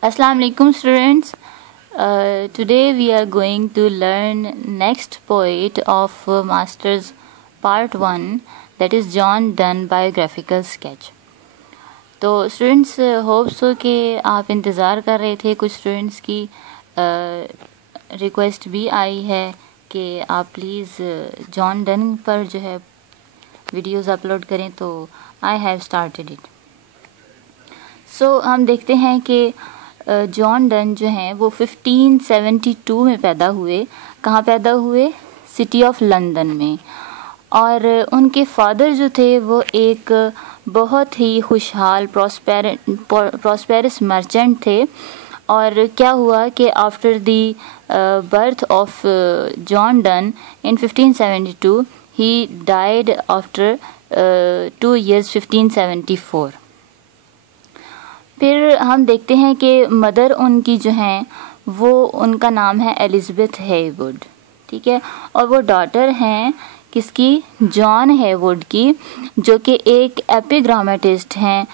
Assalamu alaikum students. Today we are going to learn next poet of Masters Part 1, that is John Donne biographical sketch. तो students hope so कि आप इंतज़ार कर रहे थे. कुछ स्टूडेंट्स की रिक्वेस्ट भी आई है कि आप प्लीज़ जॉन डन पर जो है वीडियोस अपलोड करें, तो आई हैव स्टार्टेड इट. सो हम देखते हैं कि जॉन डन जो हैं वो 1572 में पैदा हुए. कहाँ पैदा हुए? सिटी ऑफ लंदन में. और उनके फादर जो थे वो एक बहुत ही खुशहाल प्रॉस्पेरस मर्चेंट थे. और क्या हुआ कि after the birth of John done in 1572 he died after 2 years 1574. फिर हम देखते हैं कि मदर उनकी जो हैं वो उनका नाम है एलिज़ाबेथ हेवुड, ठीक है. और वो डॉटर हैं किसकी? जॉन हेवुड की, जो कि एक एपिग्रामेटिस्ट हैं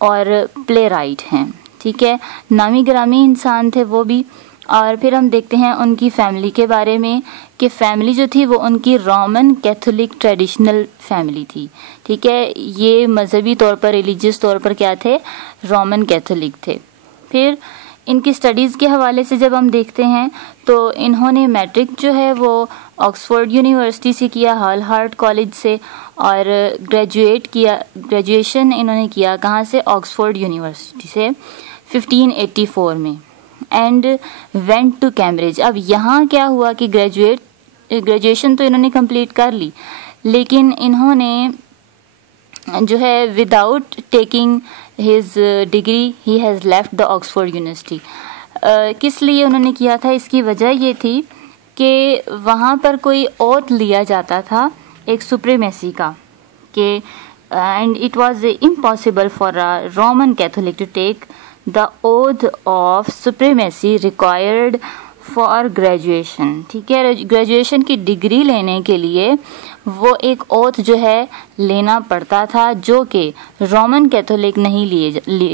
और प्ले राइट हैं, ठीक है. नामी ग्रामी इंसान थे वो भी. और फिर हम देखते हैं उनकी फैमिली के बारे में कि फैमिली जो थी वो उनकी रोमन कैथोलिक ट्रेडिशनल फैमिली थी, ठीक है. ये मज़हबी तौर पर, रिलीजियस तौर पर क्या थे? रोमन कैथोलिक थे. फिर इनकी स्टडीज़ के हवाले से जब हम देखते हैं तो इन्होंने मैट्रिक जो है वो ऑक्सफोर्ड यूनिवर्सिटी से किया, हार्वर्ड कॉलेज से. और ग्रेजुएशन इन्होंने किया कहाँ से? ऑक्सफोर्ड यूनिवर्सिटी से 1584 में. And went to Cambridge. अब यहाँ क्या हुआ कि ग्रेजुएशन तो इन्होंने कंप्लीट कर ली, लेकिन इन्होंने जो है without taking his degree he has left the Oxford university. किस लिए उन्होंने किया था? इसकी वजह ये थी कि वहाँ पर कोई ओथ लिया जाता था एक सुप्रीमेसी का, कि and it was impossible for a Roman Catholic to take the oath of supremacy required for graduation, ठीक है. ग्रेजुएशन की डिग्री लेने के लिए वो एक ओथ जो है लेना पड़ता था, जो कि रोमन कैथोलिक नहीं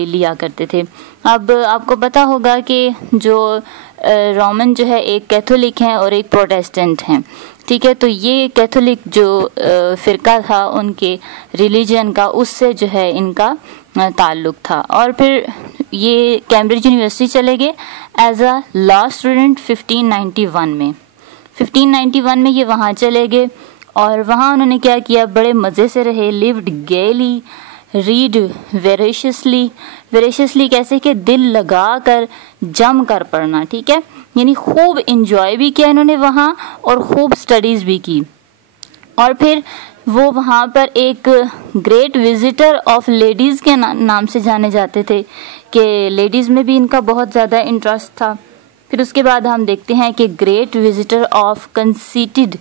लिया करते थे. अब आपको पता होगा कि जो रोमन जो है एक कैथोलिक हैं और एक प्रोटेस्टेंट हैं, ठीक है. तो ये कैथोलिक जो फ़िरका था उनके रिलीजन का, उससे जो है इनका ताल्लुक था. और फिर ये कैम्ब्रिज यूनिवर्सिटी चले गए एज अ लॉ स्टूडेंट 1591 में. 1591 में ये वहाँ चले गए और वहाँ उन्होंने क्या किया? बड़े मज़े से रहे. लिव्ड गेली, रीड वेरेशियसली कैसे? कि दिल लगा कर, जम कर पढ़ना, ठीक है. यानी खूब इंजॉय भी किया इन्होंने वहाँ और खूब स्टडीज़ भी की. और फिर वो वहाँ पर एक ग्रेट विजिटर ऑफ लेडीज़ के नाम से जाने जाते थे, कि लेडीज़ में भी इनका बहुत ज़्यादा इंटरेस्ट था. फिर उसके बाद हम देखते हैं कि great visitor of conceited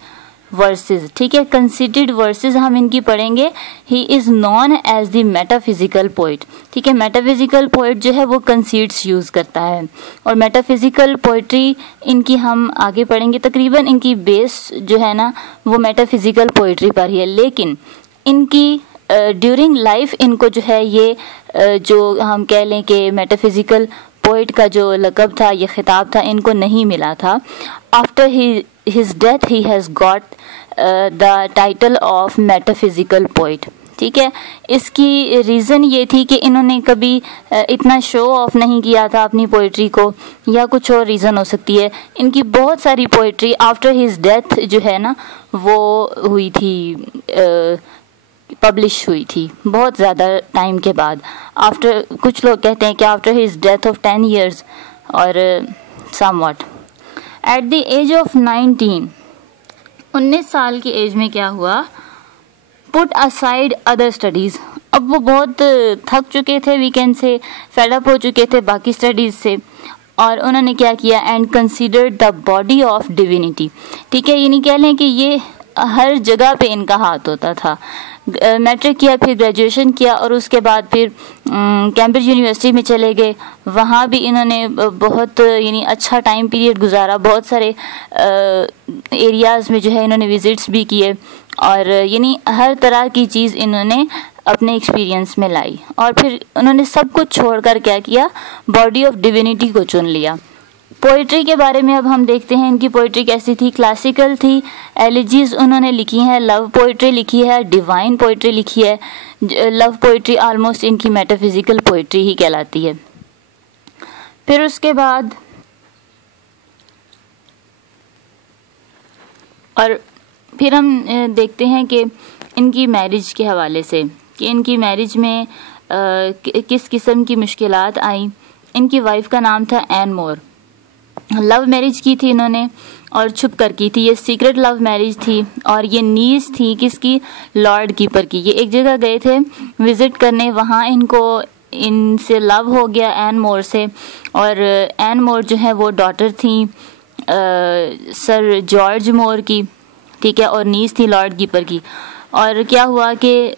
verses, ठीक है. कंसीटेड वर्सेस हम इनकी पढ़ेंगे. He is known as the metaphysical poet, ठीक है. मेटाफिजिकल पोइट जो है वो कंसीट्स यूज़ करता है, और मेटाफिजिकल पोइट्री इनकी हम आगे पढ़ेंगे. तकरीबन इनकी बेस जो है ना वो मेटाफिजिकल पोइट्री पर ही है, लेकिन इनकी ड्यूरिंग लाइफ इनको जो है ये जो हम कह लें कि मेटाफिजिकल पोइट का जो लक़ब था, ये खिताब था, इनको नहीं मिला था. After his death he has got the title of metaphysical poet, ठीक है. इसकी रीज़न ये थी कि इन्होंने कभी इतना शो ऑफ नहीं किया था अपनी पोइट्री को, या कुछ और रीज़न हो सकती है. इनकी बहुत सारी पोइट्री आफ्टर हिज डेथ जो है ना वो हुई थी, पब्लिश हुई थी बहुत ज़्यादा टाइम के बाद. आफ्टर, कुछ लोग कहते हैं कि after his death of 10 years और somewhat. At the age of 19 साल की एज में क्या हुआ? Put aside other studies. अब वो बहुत थक चुके थे, वीकेंड से फेड अप हो चुके थे बाकी स्टडीज़ से, और उन्होंने क्या किया? And considered the body of divinity, ठीक है. ये नहीं कह लें कि ये हर जगह पे इनका हाथ होता था. मैट्रिक किया, फिर ग्रेजुएशन किया, और उसके बाद फिर कैम्ब्रिज यूनिवर्सिटी में चले गए. वहाँ भी इन्होंने बहुत यानी अच्छा टाइम पीरियड गुजारा. बहुत सारे एरियाज़ में जो है इन्होंने विजिट्स भी किए, और यानी हर तरह की चीज़ इन्होंने अपने एक्सपीरियंस में लाई और फिर उन्होंने सब कुछ छोड़कर क्या किया, बॉडी ऑफ डिविनिटी को चुन लिया। पोइट्री के बारे में अब हम देखते हैं इनकी पोइट्री कैसी थी। क्लासिकल थी, एलिजीज उन्होंने लिखी हैं, लव पोइट्री लिखी है, डिवाइन पोइट्री लिखी है। लव पोइट्री ऑलमोस्ट इनकी मेटाफिजिकल पोइट्री ही कहलाती है। फिर उसके बाद और फिर हम देखते हैं कि इनकी मैरिज के हवाले से कि इनकी मैरिज में किस किस्म की मुश्किलात आई। इनकी वाइफ का नाम था एन मोर। लव मैरिज की थी इन्होंने और छुप कर की थी, ये सीक्रेट लव मैरिज थी। और ये नीज थी किसकी, लॉर्ड कीपर की। ये एक जगह गए थे विजिट करने, वहाँ इनको इनसे लव हो गया एन मोर से। और एन मोर जो है वो डॉटर थी सर जॉर्ज मोर की, ठीक है, और नीज थी लॉर्ड कीपर की। और क्या हुआ कि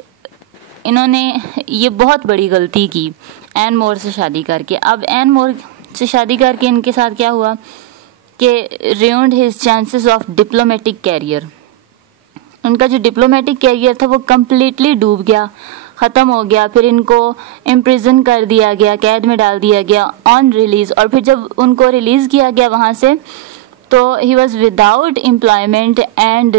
इन्होंने ये बहुत बड़ी गलती की एन मोर से शादी करके। अब एन मोर से शादी करके इनके साथ क्या हुआ कि ruined his chances of diplomatic career। उनका जो डिप्लोमेटिक कैरियर था वो कम्प्लीटली डूब गया, ख़त्म हो गया। फिर इनको इम्प्रिजन कर दिया गया, कैद में डाल दिया गया ऑन रिलीज़। और फिर जब उनको रिलीज़ किया गया वहाँ से तो he was without employment and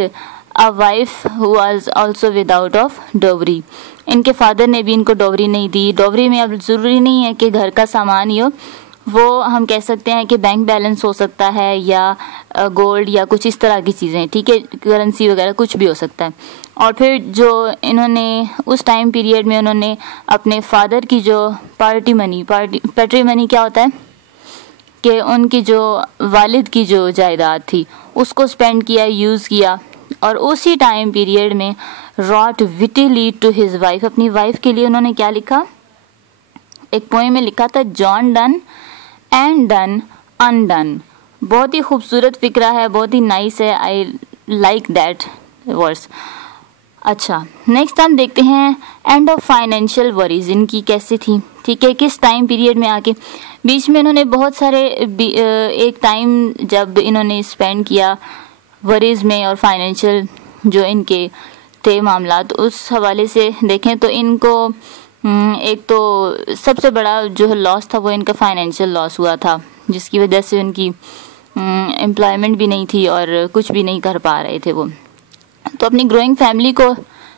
a wife who was also without of dowry. इनके फादर ने भी इनको डोवरी नहीं दी। डोवरी में अब ज़रूरी नहीं है कि घर का सामान ही हो, वो हम कह सकते हैं कि बैंक बैलेंस हो सकता है या गोल्ड या कुछ इस तरह की चीज़ें, ठीक है, करेंसी वगैरह कुछ भी हो सकता है। और फिर जो इन्होंने उस टाइम पीरियड में उन्होंने अपने फादर की जो पैट्रीमनी क्या होता है कि उनकी जो वालिद की जो जायदाद थी उसको स्पेंड किया, यूज़ किया। और उसी टाइम पीरियड में रॉट विटिली टू हिज वाइफ, अपनी वाइफ के लिए उन्होंने क्या लिखा, एक पोएम में लिखा था John Donne and done undone. बहुत ही खूबसूरत फिक्रा है, बहुत ही नाइस है, आई लाइक दैट वर्स। अच्छा, नेक्स्ट हम देखते हैं एंड ऑफ फाइनेंशियल वरीज इनकी कैसी थी, ठीक है, किस टाइम पीरियड में आके। बीच में इन्होंने बहुत सारे एक टाइम जब इन्होंने स्पेंड किया वरीज में और फाइनेंशियल जो इनके थे मामला, तो उस हवाले से देखें तो इनको एक तो सबसे बड़ा जो लॉस था वो इनका फाइनेंशियल लॉस हुआ था, जिसकी वजह से उनकी एम्प्लॉयमेंट भी नहीं थी और कुछ भी नहीं कर पा रहे थे वो। तो अपनी ग्रोइंग फैमिली को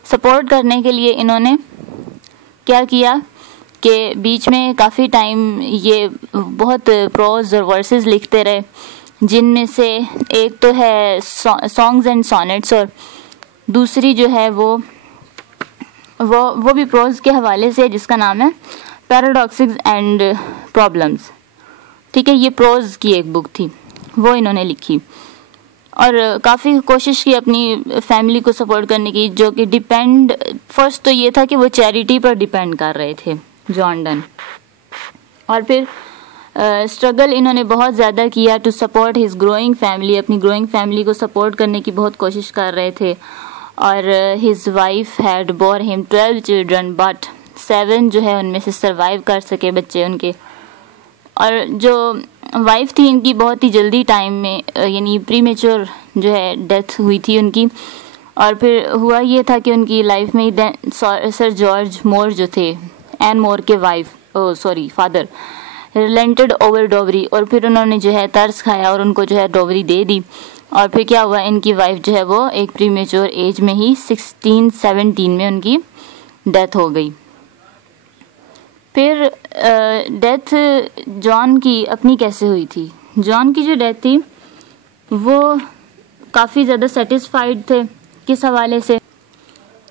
सपोर्ट करने के लिए इन्होंने क्या किया कि बीच में काफ़ी टाइम ये बहुत प्रोज और वर्सेस लिखते रहे, जिनमें से एक तो है सॉन्ग्स एंड सॉनेट्स और दूसरी जो है वो भी प्रोज के हवाले से, जिसका नाम है पैराडॉक्सिस एंड प्रॉब्लम्स, ठीक है। ये प्रोज की एक बुक थी, वो इन्होंने लिखी और काफ़ी कोशिश की अपनी फैमिली को सपोर्ट करने की, जो कि डिपेंड फर्स्ट तो ये था कि वो चैरिटी पर डिपेंड कर रहे थे जॉन डन। और फिर स्ट्रगल इन्होंने बहुत ज़्यादा किया to support his growing family, अपनी ग्रोइंग फैमिली को सपोर्ट करने की बहुत कोशिश कर रहे थे। और his wife had bore him 12 children but 7 जो है उनमें से सर्वाइव कर सके बच्चे उनके। और जो वाइफ थी इनकी बहुत ही जल्दी टाइम में यानी प्रीमेच्योर जो है डेथ हुई थी उनकी। और फिर हुआ ये था कि उनकी लाइफ में सर जॉर्ज मोर जो थे एन मोर के फादर रिलेंटेड ओवर डोवरी, और फिर उन्होंने जो है तरस खाया और उनको जो है डोवरी दे दी। और फिर क्या हुआ, इनकी वाइफ जो है वो एक प्रीमेच्योर एज में ही 16-17 में उनकी डेथ हो गई। फिर डेथ जॉन की अपनी कैसे हुई थी। जॉन की जो डेथ थी वो काफ़ी ज़्यादा सेटिस्फाइड थे। किस हवाले से,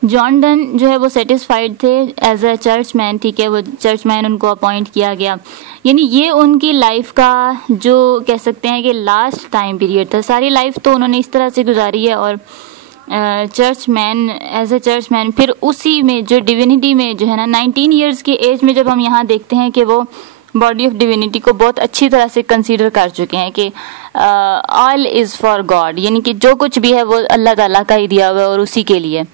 जॉन डन जो है वो सेटिस्फाइड थे एज अ चर्च मैन, ठीक है, वो चर्च मैन उनको अपॉइंट किया गया। यानी ये उनकी लाइफ का जो कह सकते हैं कि लास्ट टाइम पीरियड था। सारी लाइफ तो उन्होंने इस तरह से गुजारी है और churchman as a churchman, फिर उसी में जो डिविनिटी में जो है ना 19 ईयर्स की एज में जब हम यहाँ देखते हैं कि वो बॉडी ऑफ डिविनिटी को बहुत अच्छी तरह से कंसीडर कर चुके हैं कि ऑल इज़ फॉर गॉड, यानी कि जो कुछ भी है वो अल्लाह ताला का ही दिया हुआ है और उसी के लिए।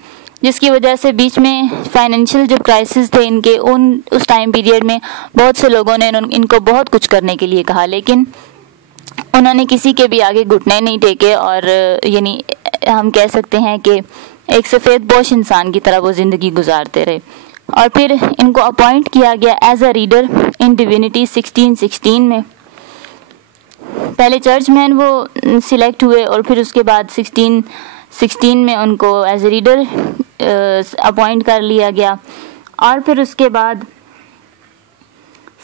जिसकी वजह से बीच में फाइनेंशियल जो क्राइसिस थे इनके उस टाइम पीरियड में बहुत से लोगों ने इनको बहुत कुछ करने के लिए कहा, लेकिन उन्होंने किसी के भी आगे घुटने नहीं टेके और यानी हम कह सकते हैं कि एक सफ़ेद पोश इंसान की तरह वो ज़िंदगी गुजारते रहे। और फिर इनको अपॉइंट किया गया as a reader in divinity 1616 में। पहले चर्चमैन वो सिलेक्ट हुए और फिर उसके बाद 1616 में उनको एज ए रीडर अपॉइंट कर लिया गया। और फिर उसके बाद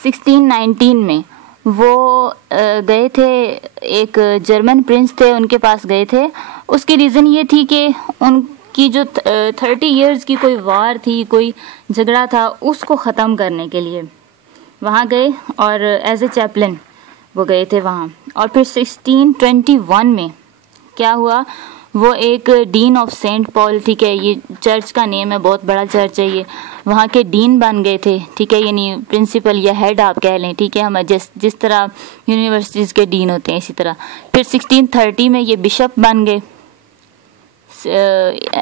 1619 में वो गए थे, एक जर्मन प्रिंस थे उनके पास गए थे। उसकी रीज़न ये थी कि उनकी जो 30 इयर्स की कोई वार थी, कोई झगड़ा था, उसको ख़त्म करने के लिए वहाँ गए और एज ए चैपलिन वो गए थे वहाँ। और फिर 1621 में क्या हुआ, वो एक डीन ऑफ सेंट पॉल, ठीक है, ये चर्च का नेम है, बहुत बड़ा चर्च है ये, वहाँ के डीन बन गए थे, ठीक है, यानी प्रिंसिपल या हेड आप कह लें, ठीक है, हम जिस तरह यूनिवर्सिटीज़ के डीन होते हैं इसी तरह। फिर 1630 में ये बिशप बन गए,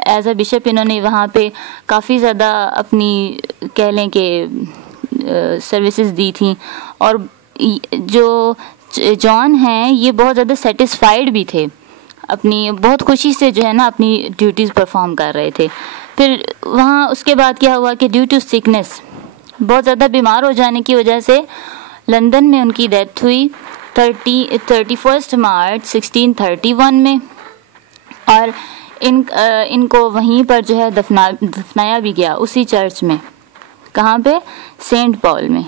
एज अ बिशप इन्होंने वहाँ पे काफ़ी ज़्यादा अपनी कह लें कि सर्विसेज दी थी। और जो जॉन हैं ये बहुत ज़्यादा सेटिस्फाइड भी थे, अपनी बहुत खुशी से जो है ना अपनी ड्यूटीज़ परफॉर्म कर रहे थे। फिर वहाँ उसके बाद क्या हुआ कि ड्यू टू सिकनेस, बहुत ज़्यादा बीमार हो जाने की वजह से लंदन में उनकी डेथ हुई 31 मार्च 1631 में। और इनको वहीं पर जो है दफनाया भी गया, उसी चर्च में। कहाँ पे? सेंट पॉल में,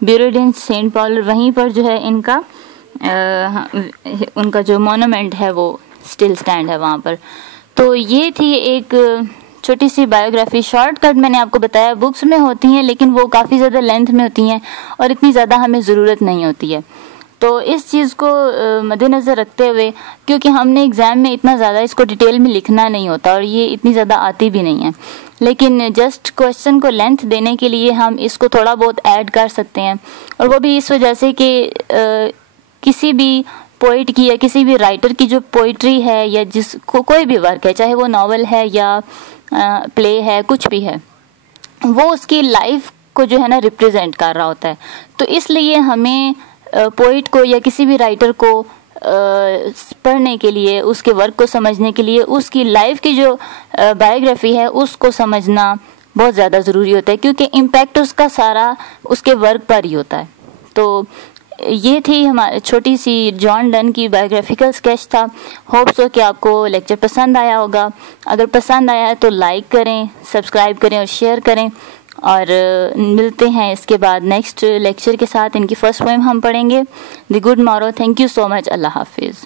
ब्यूरिड इन सेंट पॉल, वहीं पर जो है इनका उनका जो मोनूमेंट है वो स्टिल स्टैंड है वहाँ पर। तो ये थी एक छोटी सी बायोग्राफी, शॉर्टकट मैंने आपको बताया, बुक्स में होती हैं लेकिन वो काफ़ी ज़्यादा लेंथ में होती हैं और इतनी ज़्यादा हमें ज़रूरत नहीं होती है। तो इस चीज़ को मद्देनज़र रखते हुए, क्योंकि हमने एग्ज़ाम में इतना ज़्यादा इसको डिटेल में लिखना नहीं होता और ये इतनी ज़्यादा आती भी नहीं है, लेकिन जस्ट क्वेश्चन को लेंथ देने के लिए हम इसको थोड़ा बहुत ऐड कर सकते हैं। और वो भी इस वजह से कि किसी भी पोइट की या किसी भी राइटर की जो पोइट्री है या जिसको कोई भी वर्क है, चाहे वो नॉवल है या प्ले है, कुछ भी है, वो उसकी लाइफ को जो है ना रिप्रेजेंट कर रहा होता है। तो इसलिए हमें पोइट को या किसी भी राइटर को पढ़ने के लिए, उसके वर्क को समझने के लिए, उसकी लाइफ की जो बायोग्राफी है उसको समझना बहुत ज़्यादा ज़रूरी होता है, क्योंकि इम्पैक्ट उसका सारा उसके वर्क पर ही होता है। तो ये थी हमारी छोटी सी जॉन डन की बायोग्राफिकल स्केच था। होप सो कि आपको लेक्चर पसंद आया होगा। अगर पसंद आया है तो लाइक करें, सब्सक्राइब करें और शेयर करें। और मिलते हैं इसके बाद नेक्स्ट लेक्चर के साथ। इनकी फर्स्ट पोएम हम पढ़ेंगे, the good morrow. Thank you so much. अल्लाह हाफिज़।